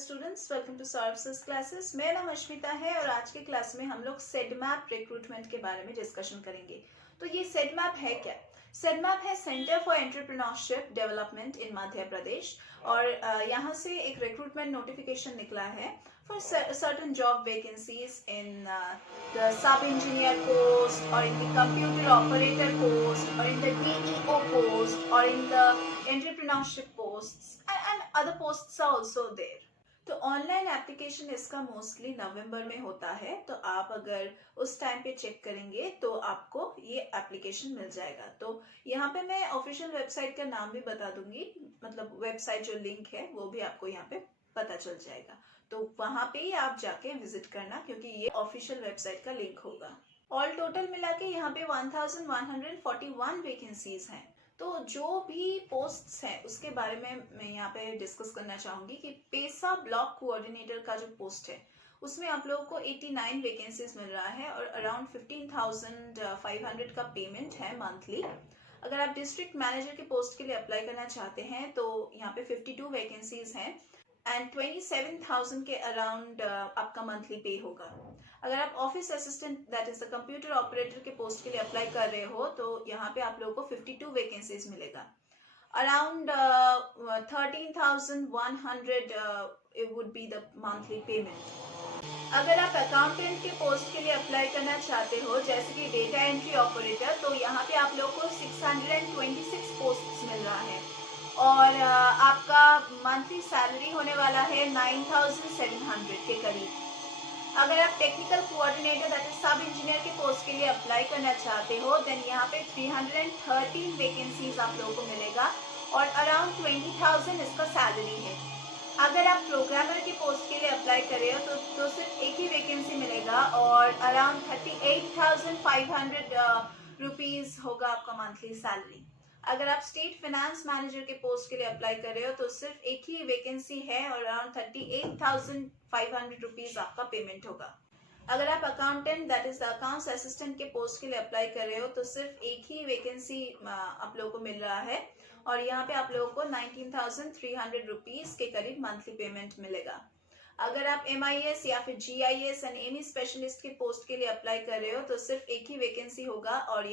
Students, welcome to services classes. मेरा नाम अश्मिता है और आज के क्लास में हम लोग सेडमैप रिक्रूटमेंट के बारे में डिस्कशन करेंगे। तो ये सेडमैप है क्या? सेडमैप है centre for entrepreneurship development in Madhya Pradesh और यहाँ से एक रिक्रूटमेंट नोटिफिकेशन निकला है for certain job vacancies in the sub engineer post और in the computer operator post और इन द DEO पोस्ट और in the entrepreneurship posts and other posts are also there। तो ऑनलाइन एप्लीकेशन इसका mostly नवंबर में होता है, तो आप अगर उस टाइम पे चेक करेंगे तो आपको ये एप्लीकेशन मिल जाएगा। तो यहाँ पे मैं ऑफिशियल वेबसाइट का नाम भी बता दूंगी, मतलब वेबसाइट जो लिंक है वो भी आपको यहाँ पे पता चल जाएगा। तो वहां पे ही आप जाके विजिट करना क्योंकि ये ऑफिशियल वेबसाइट का लिंक होगा। ऑल टोटल मिला के यहाँ पे 1141 वैकेंसीज हैं। तो जो भी पोस्ट्स हैं उसके बारे में मैं यहाँ पे डिस्कस करना चाहूंगी कि पेसा ब्लॉक कोऑर्डिनेटर का जो पोस्ट है उसमें आप लोगों को 89 वैकेंसीज मिल रहा है और अराउंड 15,500 का पेमेंट है मंथली। अगर आप डिस्ट्रिक्ट मैनेजर के पोस्ट के लिए अप्लाई करना चाहते हैं तो यहाँ पे 52 वैकेंसीज हैं एंड 27,000 के अराउंड आपका मंथली पे होगा। अगर आप office assistant that is the computer operator के पोस्ट के लिए अप्लाई कर रहे हो तो यहाँ पे आप लोगों को 52 वैकेंसीज मिलेगा। Around 13,100 it would be the monthly payment। अगर आप अकाउंटेंट के पोस्ट के लिए अप्लाई करना चाहते हो जैसे कि डेटा एंट्री ऑपरेटर, तो यहाँ पे आप लोगों को 626 पोस्ट्स मिल रहा है और आपका मंथली सैलरी होने वाला है 9,700 के करीब। अगर आप टेक्निकल कोऑर्डिनेटर दैट इज सब इंजीनियर के पोस्ट के लिए अप्लाई करना चाहते हो देन यहाँ पे 313 वैकेंसीज आप लोगों को मिलेगा और अराउंड 20,000 इसका सैलरी है। अगर आप प्रोग्रामर के पोस्ट के लिए अप्लाई कर रहे हो तो सिर्फ एक ही वैकेंसी मिलेगा और अराउंड 38,500 रुपीज होगा आपका मंथली सैलरी। अगर आप स्टेट फाइनेंस मैनेजर के पोस्ट के लिए अप्लाई कर रहे हो तो सिर्फ एक ही वैकेंसी है और अराउंड 38,500 रुपीज आपका पेमेंट होगा। अगर आप accountant that is the accounts assistant के पोस्ट के लिए अप्लाई कर रहे हो तो सिर्फ एक ही वैकेंसी आप लोगों को मिल रहा है और यहाँ पे आप लोगों को 19,300 रुपीज के करीब मंथली पेमेंट मिलेगा। अगर आप MIS या फिर GIS एंड एमी स्पेशलिस्ट के पोस्ट के लिए अप्लाई कर रहे हो तो सिर्फ एक ही वैकेंसी होगा और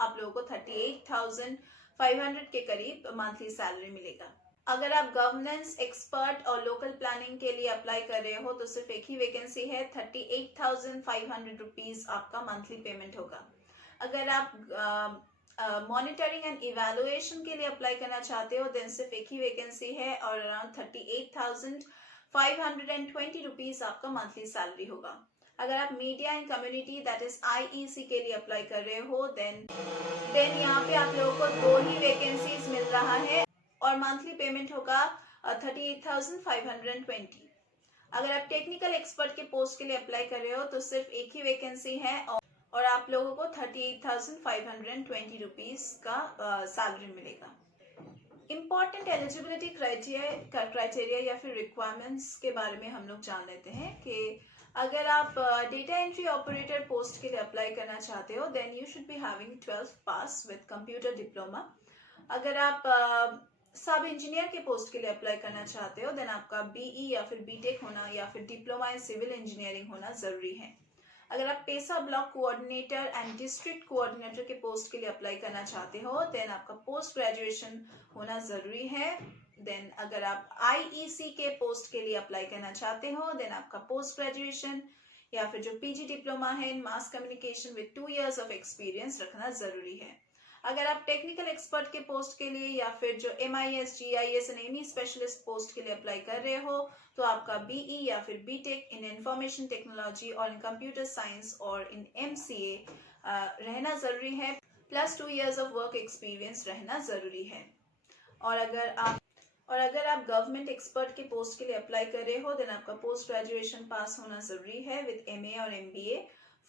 आप लोगों को 38,500 के करीब मंथली सैलरी मिलेगा। अगर आप गवर्नेंस एक्सपर्ट और लोकल प्लानिंग के लिए अप्लाई कर रहे हो तो सिर्फ एक ही वैकेंसी है, 38,500 रुपीज आपका मंथली पेमेंट होगा। अगर आप मॉनिटरिंग एंड इवेलुएशन के लिए अप्लाई करना चाहते हो देन सिर्फ एक ही वैकेंसी है और अराउंड 38,520 रुपीज आपका मंथली सैलरी होगा। अगर आप media and community that is IEC के लिए अप्लाई कर रहे हो देन यहाँ पे आप लोगों को 2 ही वैकेंसीज मिल रहा है और मंथली पेमेंट होगा 38,520। अगर आप टेक्निकल एक्सपर्ट के पोस्ट के लिए अप्लाई कर रहे हो तो सिर्फ एक ही वैकेंसी है और आप लोगों को 38,520 रुपीज का सैलरी मिलेगा। इम्पॉर्टेंट एलिजिबिलिटी क्राइटेरिया या फिर रिक्वायरमेंट्स के बारे में हम लोग जान लेते हैं कि अगर आप डेटा एंट्री ऑपरेटर पोस्ट के लिए अप्लाई करना चाहते हो then you should be having 12th pass with computer diploma. अगर आप सब इंजीनियर के पोस्ट के लिए अप्लाई करना चाहते हो देन आपका BE या फिर BTech होना या फिर डिप्लोमा इन सिविल इंजीनियरिंग होना जरूरी है। अगर आप PESA block coordinator and district coordinator के पोस्ट के लिए अप्लाई करना चाहते हो देन आपका पोस्ट ग्रेजुएशन होना जरूरी है। देन अगर आप IEC के पोस्ट के लिए अप्लाई करना चाहते हो देन आपका पोस्ट ग्रेजुएशन या फिर जो PG डिप्लोमा है in mass communication with 2 years of experience रखना जरूरी है। अगर आप टेक्निकल एक्सपर्ट के पोस्ट के लिए या फिर जो MIS GIS एंड एमी स्पेशलिस्ट पोस्ट के लिए अप्लाई कर रहे हो तो आपका BE या फिर BTech इन इंफॉर्मेशन टेक्नोलॉजी और इन कंप्यूटर साइंस और इन MCA रहना जरूरी है, plus 2 years of work experience रहना जरूरी है। और अगर आप गवर्नमेंट एक्सपर्ट के पोस्ट के लिए अप्लाई कर रहे हो देन आपका पोस्ट ग्रेजुएशन पास होना जरूरी है विद MA और MBA।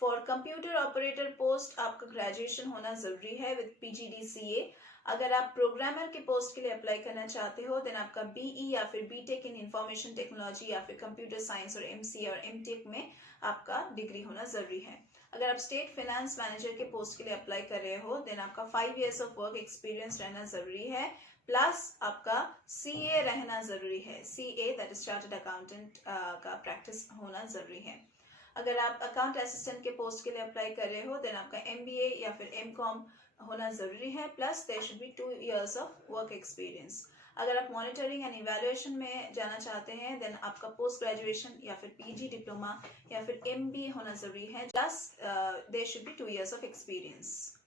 For computer operator post आपका ग्रेजुएशन होना जरूरी है विद PGDCA। अगर आप प्रोग्रामर के पोस्ट के लिए अप्लाई करना चाहते हो देन आपका BE या फिर BTech इन इंफॉर्मेशन टेक्नोलॉजी या फिर कंप्यूटर साइंस और MCA और MTech में आपका डिग्री होना जरूरी है। अगर आप स्टेट फाइनेंस मैनेजर के पोस्ट के लिए अप्लाई कर रहे हो देन आपका 5 years ऑफ वर्क एक्सपीरियंस रहना जरूरी है प्लस आपका CA रहना जरूरी है। CA that is chartered accountant का प्रैक्टिस होना जरूरी है। अगर आप अकाउंट असिस्टेंट के पोस्ट के लिए अप्लाई कर रहे हो देन आपका MBA या फिर MCOM होना जरूरी है, plus there should be 2 years of work experience. अगर आप मॉनिटरिंग एंड इवैल्यूएशन में जाना चाहते हैं देन आपका पोस्ट ग्रेजुएशन या फिर PG डिप्लोमा या फिर MBA होना जरूरी है, plus there should be 2 years of experience.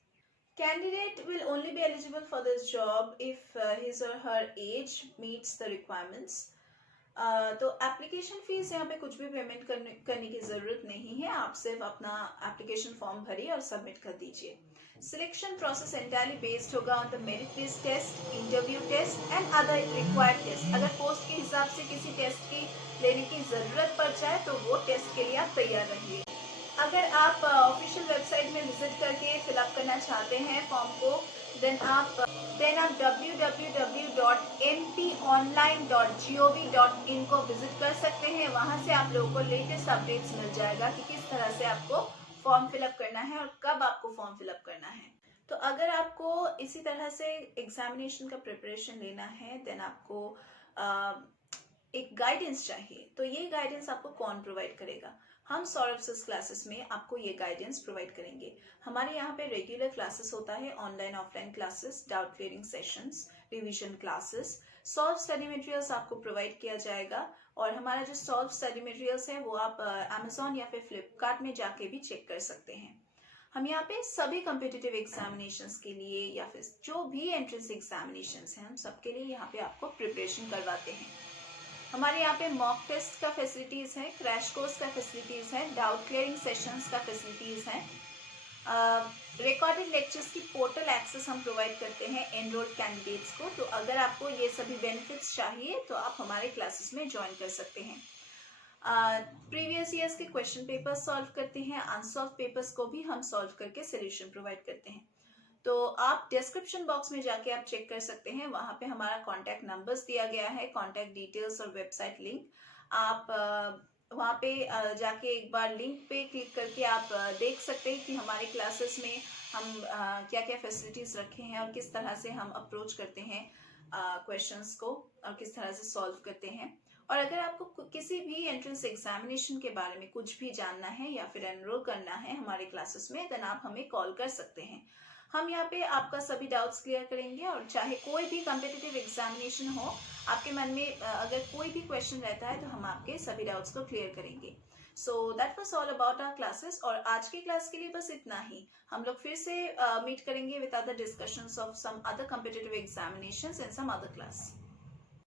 Candidate will only be eligible for this job if his or her age meets the requirements. तो एप्लीकेशन फीस यहाँ पे कुछ भी पेमेंट करने की ज़रूरत नहीं है, आप सिर्फ अपना एप्लीकेशन फॉर्म भरिए और सबमिट कर दीजिए। सिलेक्शन प्रोसेस एंटायरली बेस्ड होगा on the merit list test, interview test and other required test. अगर पोस्ट के हिसाब से किसी टेस्ट की लेने की ज़रूरत पड़ जाए तो वो टेस्ट के लिए आप तैयार रहिए। अगर आप ऑफिशियल वेबसाइट में विजिट करके फिलअप करना चाहते हैं फॉर्म को देन आप www.mponline.gov.in को विजिट कर सकते हैं। वहां से आप लोगों को लेटेस्ट अपडेट्स मिल जाएगा कि किस तरह से आपको फॉर्म फिलअप करना है और कब आपको फॉर्म फिलअप करना है। तो अगर आपको इसी तरह से एग्जामिनेशन का प्रिपरेशन लेना है देन आपको एक गाइडेंस चाहिए। तो ये गाइडेंस आपको कौन प्रोवाइड करेगा? हम सौरभ सिस क्लासेस में आपको ये गाइडेंस प्रोवाइड करेंगे। हमारे यहाँ पे रेगुलर क्लासेस होता है, online offline classes, doubt clearing sessions, revision classes, solve study materials आपको प्रोवाइड किया जाएगा। और हमारा जो सॉल्व स्टडी मटेरियल्स है वो आप अमेजोन या फिर फ्लिपकार्ट में जाके भी चेक कर सकते हैं। हम यहाँ पे सभी कॉम्पिटिटिव एग्जामिनेशंस के लिए या फिर जो भी एंट्रेंस एग्जामिनेशंस हैं हम सबके लिए यहाँ पे आपको प्रिपरेशन करवाते हैं। हमारे यहाँ पे मॉक टेस्ट का फैसिलिटीज है, क्रैश कोर्स का फैसिलिटीज है, डाउट क्लियरिंग सेशंस का फैसिलिटीज है, रिकॉर्डेड लेक्चर्स की पोर्टल एक्सेस हम प्रोवाइड करते हैं एनरोल्ड कैंडिडेट्स को। तो अगर आपको ये सभी बेनिफिट्स चाहिए तो आप हमारे क्लासेस में ज्वाइन कर सकते हैं। प्रीवियस ईयर्स के क्वेश्चन पेपर सॉल्व करते हैं, अनसॉल्व पेपर्स को भी हम सॉल्व करके सोल्यूशन प्रोवाइड करते हैं। तो आप डिस्क्रिप्शन बॉक्स में जाके आप चेक कर सकते हैं, वहां पे हमारा कॉन्टैक्ट नंबर्स दिया गया है, कॉन्टैक्ट डिटेल्स और वेबसाइट लिंक। आप वहां पे जाके एक बार लिंक पे क्लिक करके आप देख सकते हैं कि हमारे क्लासेस में हम क्या क्या फैसिलिटीज रखे हैं और किस तरह से हम अप्रोच करते हैं क्वेश्चंस को और किस तरह से सॉल्व करते हैं। और अगर आपको किसी भी एंट्रेंस एग्जामिनेशन के बारे में कुछ भी जानना है या फिर एनरोल करना है हमारे क्लासेस में देन आप हमें कॉल कर सकते हैं। हम यहाँ पे आपका सभी डाउट्स क्लियर करेंगे और चाहे कोई भी कॉम्पिटिटिव एग्जामिनेशन हो, आपके मन में अगर कोई भी क्वेश्चन रहता है तो हम आपके सभी डाउट्स को क्लियर करेंगे। So that was all about our classes. और आज की क्लास के लिए बस इतना ही। हम लोग फिर से मीट करेंगे with other discussions of some other competitive examinations in some other class.